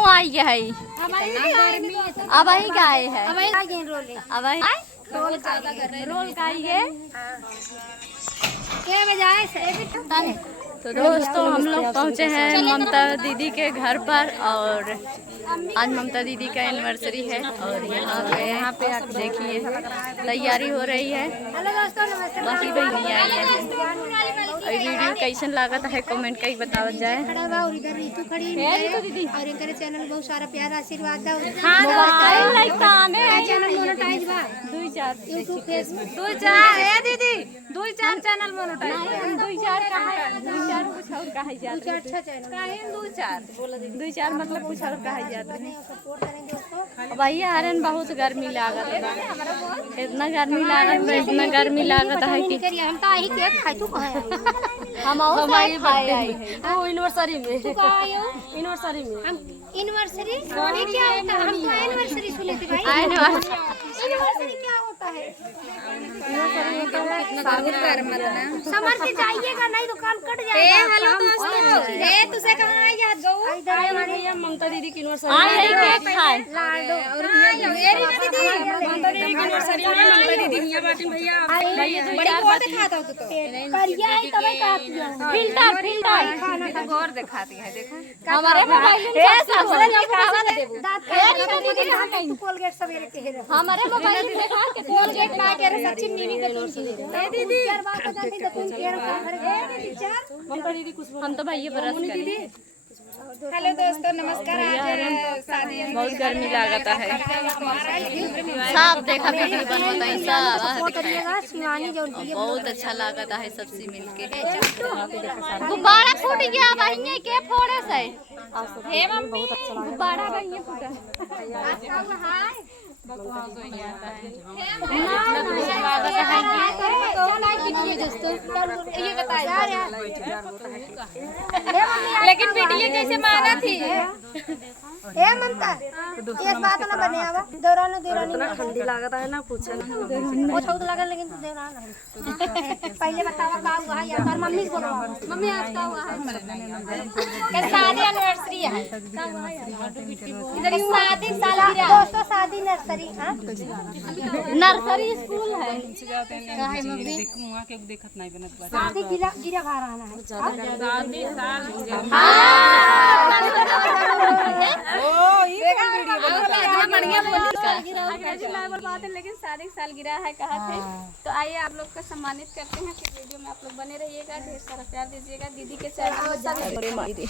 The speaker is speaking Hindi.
हमहू आई है अब आई गाय है अब आई रोल खाइए क्या बजाए से तो दोस्तों हम लोग पहुँचे हैं ममता दीदी के घर पर और आज ममता दीदी का एनिवर्सरी है और यहाँ पे आप देखिए तैयारी हो रही है। हेलो दोस्तों नमस्ते। बाकी बहनी आई है और वीडियो कैसन लागत है कमेंट कई बतावत जाए। खड़ा बा और इधर रीतू खड़ी है दीदी और इनके चैनल बहुत सारा प्यार आशीर्वाद दा। मोबाइल लाइक आने चैनल मोनेटाइज बा 2-4 यूट्यूब फेसबुक 2-4 है दीदी 2-4 चैनल मोनेटाइज 2-4 का है 2-4 कुछ और कहा जाता है अच्छा चैनल काहे 2-4 मतलब कुछ और कहा जाता है। सपोर्ट करेंगे उसको। भैया हरन बहुत गर्मी लागत है इतना गर्मी लागत है इतना गर्मी लागत है कि हम तो आही केक खाई तू कहे हम हमारी खाए आई है वो एनिवर्सरी में तू कहा आयो एनिवर्सरी में हम एनिवर्सरी ये क्या होता है? हम तो एनिवर्सरी सुने थे भाई। एनिवर्सरी क्या होता है? समर से जाइएगा नहीं तो काम कट जाएगा। हेलो दोस्तों तुझे कहाँ आई याद गो इधर हमारे भैया ममता दीदी की एनिवर्सरी आई है केक खाए लाडो और मेरी ना दीदी ममता दीदी की एनिवर्सरी में ममता दीदी मियां बाटी भैया भैया बड़ी गोर दिखाता हो तो करिया है तबे कहती हूं। फिल्टर गोर दिखाती है देखो हमारे मोबाइल में सबसे दांत का तू कोलगेट सवेरे के है हमारे मोबाइल में देखा के कोलगेट ना के रे सच्ची मीनी के तुम की ए दीदी चार बात बता दी तो तुम केयर कर ए दीदी चार ममता दीदी कुछ हम तो भैया बरस दीदी हेलो दोस्तों नमस्कार आज शादी बहुत गर्मी लागता है सब देखा वीडियो बनवाता है सब सपोर्ट करिएगा शिवानी जो उनकी बहुत अच्छा लागता है सबसे मिलके। गुब्बारा फूट गया बहिनी के फोड़े से हे मम्मी गुब्बारा बहिनी फूटा ये बताइए लेकिन वीडियो जैसे माना थी ए ममता इस बात ना बने आवा दौरान दौरान ठंडी लागत है ना पूछे वो छौद लगा लेकिन तू दौरान नहीं पहले बतावा का हुआ है यार मम्मी को बोलो मम्मी आज का हुआ है के शादी एनिवर्सरी है इधर शादी सालगिरह दोस्तों शादी नर्सरी हां नर्सरी स्कूल है काहे मम्मी मुआ के देखत नहीं बनत शादी गिरा गिरा भा रहा है शादी साल बात है लेकिन शादी साल गिरा है कहा थे तो आइए आप लोग का सम्मानित करते हैं कि वीडियो में आप लोग बने रहिएगा ढेर सारा प्यार दीजिएगा दीदी के चैनल